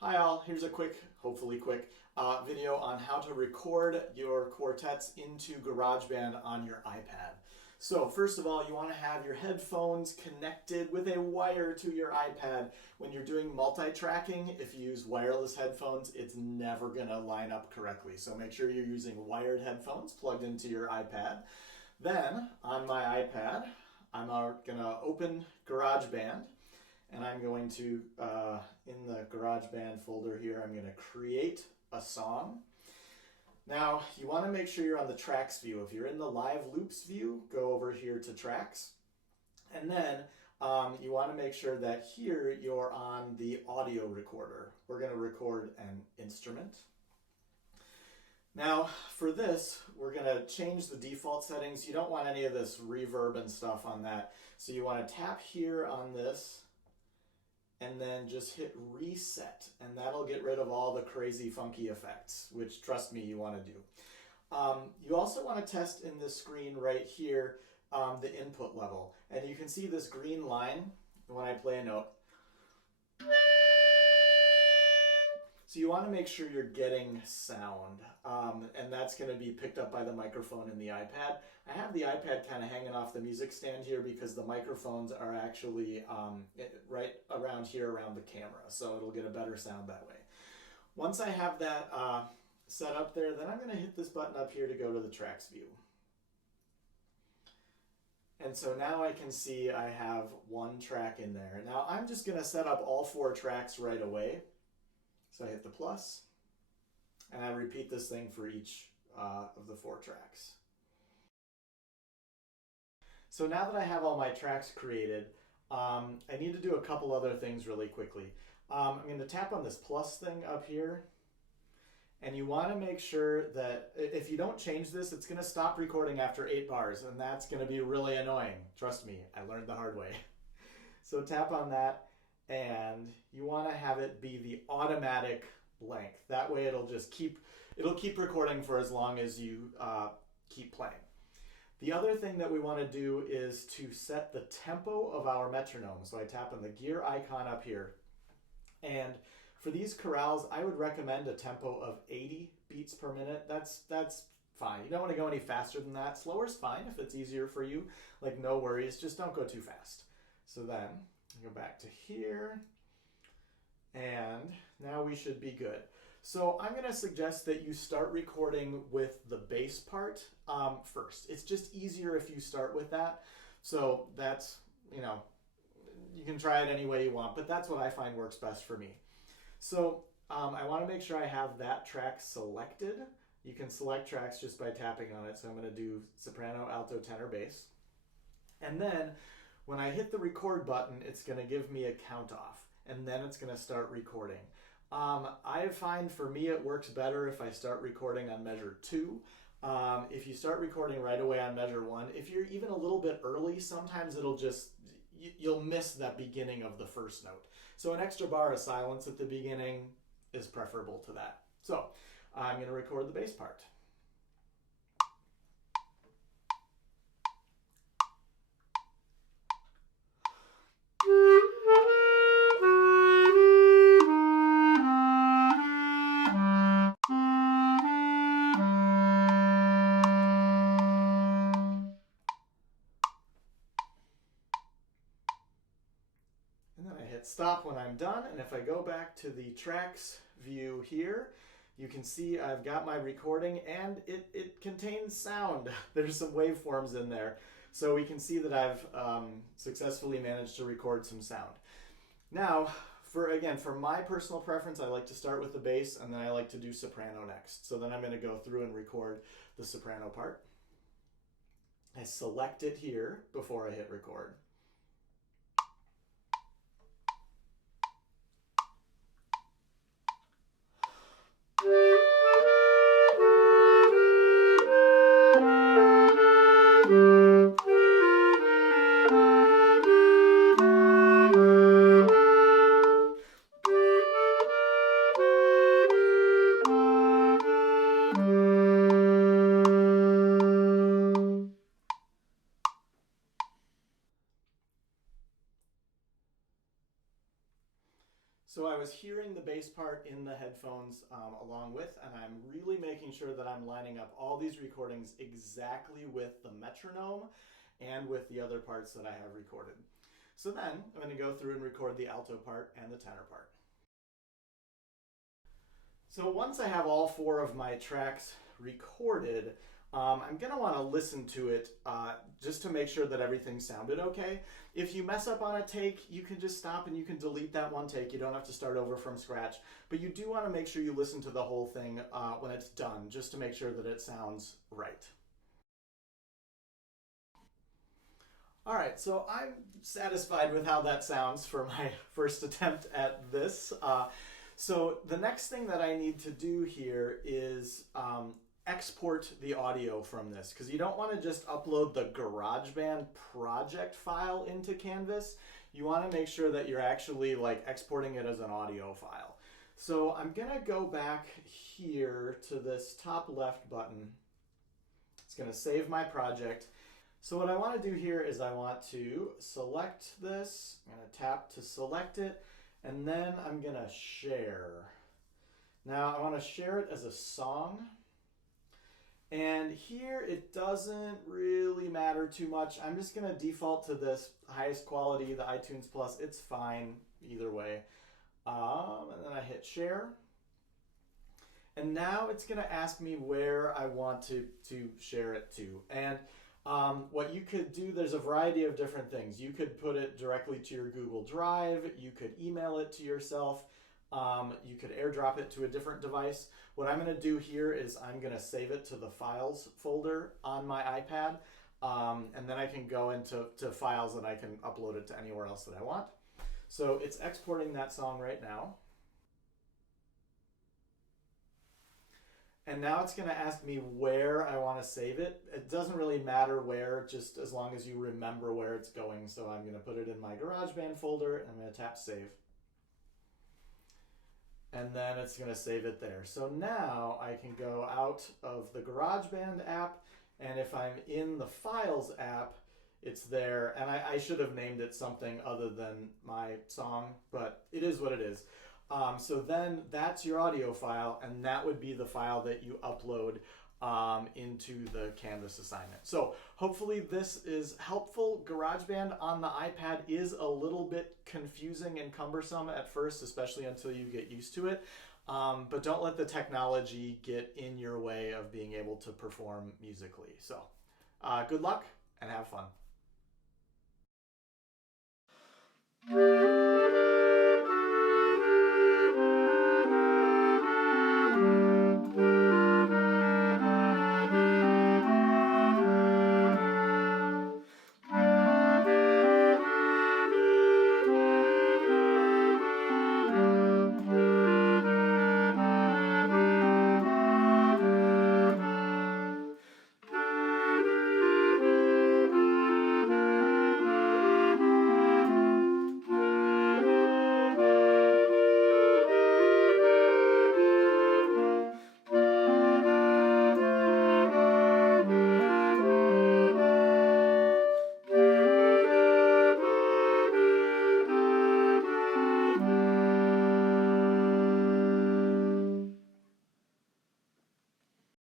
Hi all, here's a quick, hopefully quick, video on how to record your quartets into GarageBand on your iPad. So first of all, you want to have your headphones connected with a wire to your iPad. When you're doing multi-tracking, if you use wireless headphones, it's never going to line up correctly. So make sure you're using wired headphones plugged into your iPad. Then on my iPad, I'm going to open GarageBand. And I'm going to, in the GarageBand folder here, I'm going to create a song. Now, you want to make sure you're on the tracks view. If you're in the live loops view, go over here to tracks. And then you want to make sure that here you're on the audio recorder. We're going to record an instrument. Now, for this, we're going to change the default settings. You don't want any of this reverb and stuff on that. So you want to tap here on this, and then just hit reset, and that'll get rid of all the crazy funky effects, which trust me, you want to do. You also want to test in this screen right here the input level, and you can see this green line when I play a note. So you want to make sure you're getting sound, and that's going to be picked up by the microphone in the iPad. I have the iPad kind of hanging off the music stand here because the microphones are actually right around here around the camera, so it'll get a better sound that way. Once I have that set up there, then I'm going to hit this button up here to go to the tracks view. And so now I can see I have one track in there. Now I'm just going to set up all 4 tracks right away. So I hit the plus, and I repeat this thing for each of the 4 tracks. So now that I have all my tracks created, I need to do a couple other things really quickly. I'm going to tap on this plus thing up here, and you want to make sure that if you don't change this, it's going to stop recording after 8 bars, and that's going to be really annoying. Trust me, I learned the hard way. So tap on that, and you want to have it be the automatic length. That way it'll keep recording for as long as you keep playing. The other thing that we want to do is to set the tempo of our metronome. So I tap on the gear icon up here, and for these chorales, I would recommend a tempo of 80 beats per minute. That's fine. You don't want to go any faster than that. Slower's fine if it's easier for you. Like, no worries, just don't go too fast. So then go back to here, and now we should be good. So I'm going to suggest that you start recording with the bass part first. It's just easier if you start with that. So that's, you can try it any way you want, but that's what I find works best for me. So I want to make sure I have that track selected. You can select tracks just by tapping on it. So I'm going to do soprano, alto, tenor, bass. And then when I hit the record button, it's going to give me a count off, and then it's going to start recording. I find for me it works better if I start recording on measure 2. If you start recording right away on measure 1, if you're even a little bit early, sometimes you'll miss that beginning of the first note. So an extra bar of silence at the beginning is preferable to that. So I'm going to record the bass part. Stop when I'm done, and if I go back to the tracks view here, you can see I've got my recording, and it contains sound. There's some waveforms in there, so we can see that I've successfully managed to record some sound. Now, for my personal preference, I like to start with the bass, and then I like to do soprano next. So then I'm going to go through and record the soprano part. I select it here before I hit record. So I was hearing the bass part in the headphones along with, and I'm really making sure that I'm lining up all these recordings exactly with the metronome and with the other parts that I have recorded. So then I'm going to go through and record the alto part and the tenor part. So once I have all 4 of my tracks recorded, I'm going to want to listen to it just to make sure that everything sounded okay. If you mess up on a take, you can just stop and you can delete that one take. You don't have to start over from scratch. But you do want to make sure you listen to the whole thing when it's done, just to make sure that it sounds right. All right, so I'm satisfied with how that sounds for my first attempt at this. So the next thing that I need to do here is export the audio from this, because you don't want to just upload the GarageBand project file into Canvas. You want to make sure that you're actually like exporting it as an audio file. So I'm going to go back here to this top left button. It's going to save my project. So what I want to do here is I want to select this. I'm going to tap to select it, and then I'm going to share. Now I want to share it as a song. And here it doesn't really matter too much. I'm just going to default to this highest quality, the iTunes Plus. It's fine either way. And then I hit share. And now it's going to ask me where I want to share it to. And what you could do, there's a variety of different things. You could put it directly to your Google Drive. You could email it to yourself. You could airdrop it to a different device. What I'm going to do here is I'm going to save it to the files folder on my iPad. And then I can go into files and I can upload it to anywhere else that I want. So it's exporting that song right now. And now it's going to ask me where I want to save it. It doesn't really matter where, just as long as you remember where it's going. So I'm going to put it in my GarageBand folder, and I'm going to tap save. And then it's going to save it there. So now I can go out of the GarageBand app, and if I'm in the Files app, it's there. And I should have named it something other than my song, but it is what it is. So then that's your audio file, and that would be the file that you upload into the Canvas assignment. So hopefully this is helpful. GarageBand on the iPad is a little bit confusing and cumbersome at first, especially until you get used to it. But don't let the technology get in your way of being able to perform musically. So good luck and have fun.